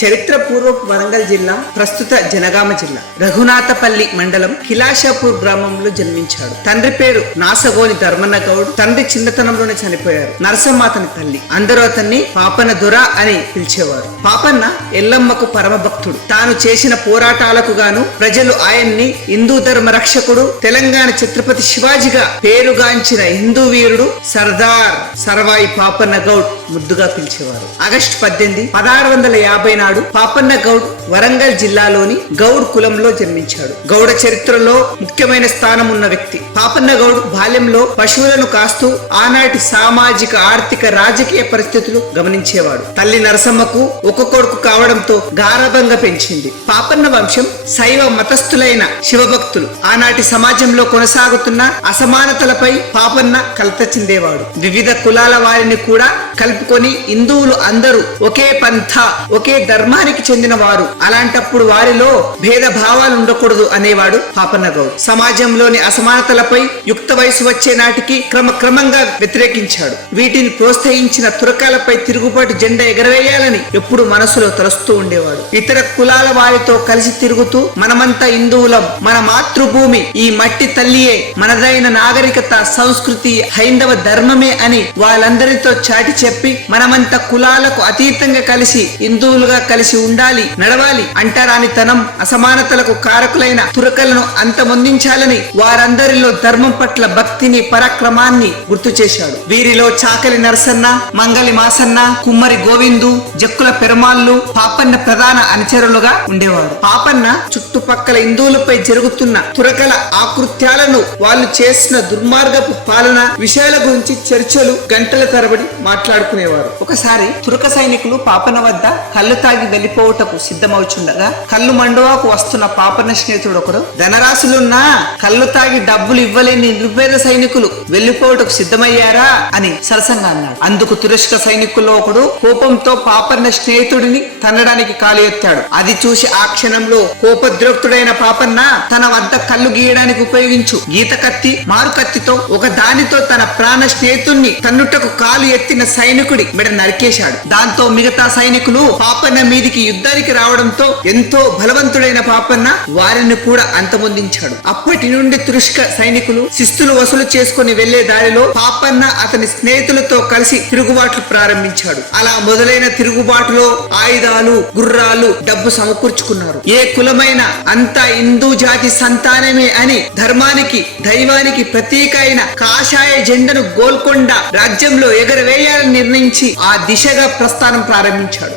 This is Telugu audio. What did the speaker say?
చరిత్ర పూర్వపు వరంగల్ జిల్లా ప్రస్తుత జనగామ జిల్లా. రఘునాథపల్లి మండలం కిలాషాపూర్ గ్రామంలో జన్మించాడు. తండ్రి పేరు నాసగోని ధర్మన్న గౌడ్. తండ్రి చిన్నతనంలోనే చనిపోయారు. నరసమ్మ అతని తల్లి. అందరూ అతన్ని పాపన దొర అని పిలిచేవారు. పాపన్న ఎల్లమ్మకు పరమ భక్తుడు తాను చేసిన పోరాటాలకు గాను ప్రజలు ఆయన్ని హిందూ ధర్మ రక్షకుడు తెలంగాణ ఛత్రపతి శివాజీగా పేరుగాంచిన హిందూ వీరుడు సర్దార్ సర్వాయి పాపన్న గౌడ్ ముద్దుగా పిలిచేవారు. ఆగస్టు పద్దెనిమిది పదహారు వందల యాభై నాలుగు నాడు పాపన్న గౌడ్ వరంగల్ జిల్లాలోని గౌడ్ కులంలో జన్మించాడు. గౌడ చరిత్రలో ముఖ్యమైన స్థానం ఉన్న వ్యక్తి. పాపన్న గౌడ్ బాల్యంలో పశువులను కాస్తూ ఆనాటి సామాజిక ఆర్థిక రాజకీయ పరిస్థితులు గమనించేవాడు. తల్లి నరసమ్మకు ఒక కొడుకు కావడంతో గారభంగా పెంచింది. పాపన్న వంశం శైవ మతస్థులైన శివభక్తులు. ఆనాటి సమాజంలో కొనసాగుతున్న అసమానతలపై పాపన్న కలత చెందేవాడు. వివిధ కులాల వారిని కూడా కలుపుకొని హిందువులు అందరూ ఒకే పంథ ఒకే ధర్మానికి చెందిన వారు అలాంటప్పుడు వారిలో భేద భావాలు ఉండకూడదు అనేవాడు పాపన్న సమాజంలోని అసమానతలపై యుక్త వయసు వచ్చే నాటికి క్రమక్రమంగా వ్యతిరేకించాడు. వీటిని ప్రోత్సహించిన తురకాలపై తిరుగుబాటు జెండా ఎగరవేయాలని ఎప్పుడు మనసులో తలస్తూ ఉండేవాడు. ఇతర కులాల వారితో కలిసి తిరుగుతూ మనమంతా హిందువులం. మన మాతృభూమి ఈ మట్టి తల్లియే. మనదైన నాగరికత సంస్కృతి హైందవ ధర్మమే అని వాళ్ళందరితో చాటి చెప్పి మనమంతా కులాలకు అతీతంగా కలిసి హిందువులుగా కలిసి ఉండాలి నడవాలి అంటరానితనం అసమానతలకు కారకులైన తురకలను అంతమొందించాలని వారందరిలో ధర్మం పట్ల భక్తిని పరాక్రమాన్ని గుర్తు చేశాడు. వీరిలో చాకలి నరసన్న మంగలి మాసన్న కుమ్మరి గోవిందు జక్కుల పెరుమాళ్ళు పాపన్న ప్రధాన అనుచరులుగా ఉండేవారు. పాపన్న చుట్టుపక్కల హిందువులపై జరుగుతున్న తురకల ఆకృత్యాలను వాళ్ళు చేసిన దుర్మార్గపు పాలన విషయాల గురించి చర్చలు గంటల తరబడి మాట్లాడుకునేవారు. ఒకసారి తురక సైనికులు పాపన వద్ద కళ్ళు తాగి వెళ్ళిపోవుటకు సిద్ధమవుచుండగా కళ్ళు మండువాకు వస్తున్న పాపన స్నేహితుడు ఒకడు ధనరాశులున్నా కళ్ళు తాగి డబ్బులు ఇవ్వలేని నిర్వేద సైనికులు వెళ్ళిపోవుటకు సిద్ధమయ్యారా? అని సరసంగా అన్నాడు. అందుకు తురస్క సైనికుల్లో ఒకడు కోపంతో పాపన్న స్నేహితుడిని తన్నడానికి కాలు ఎత్తాడు. అది చూసి ఆ క్షణంలో కోపద్రోక్తుడైన పాపన్న తన వద్ద కళ్ళు గీయడానికి ఉపయోగించు. గీత కత్తి మారు కత్తితో ఒక దానితో తన ప్రాణ స్నేహితుణ్ణి తన్నుటకు కాలు ఎత్తిన సైనికుడి మెడ నరికేశాడు. దాంతో మిగతా సైనికులు పాపన్న మీదికి యుద్ధానికి రావడంతో ఎంతో బలవంతుడైన పాపన్న వారిని కూడా అంతమొందించాడు. అప్పటి నుండి తురుష్క సైనికులు శిస్తులు వసూలు చేసుకుని వెళ్ళే దారిలో పాపన్న అతని స్నేహితులతో కలిసి తిరుగుబాట్లు ప్రారంభించాడు. అలా మొదలైన తిరుగుబాటులో ఆయుధాలు గుర్రాలు డబ్బు సమకూర్చుకున్నారు. ఏ కులమైన అంతా హిందూ జాతి సంతానమే అని ధర్మానికి దైవానికి ప్రతీక అయిన కాషాయ జెండను గోల్కొండ రాజ్యంలో ఎగరవేయాలని నిర్ణయించి ఆ దిశగా ప్రస్థానం ప్రారంభించాడు.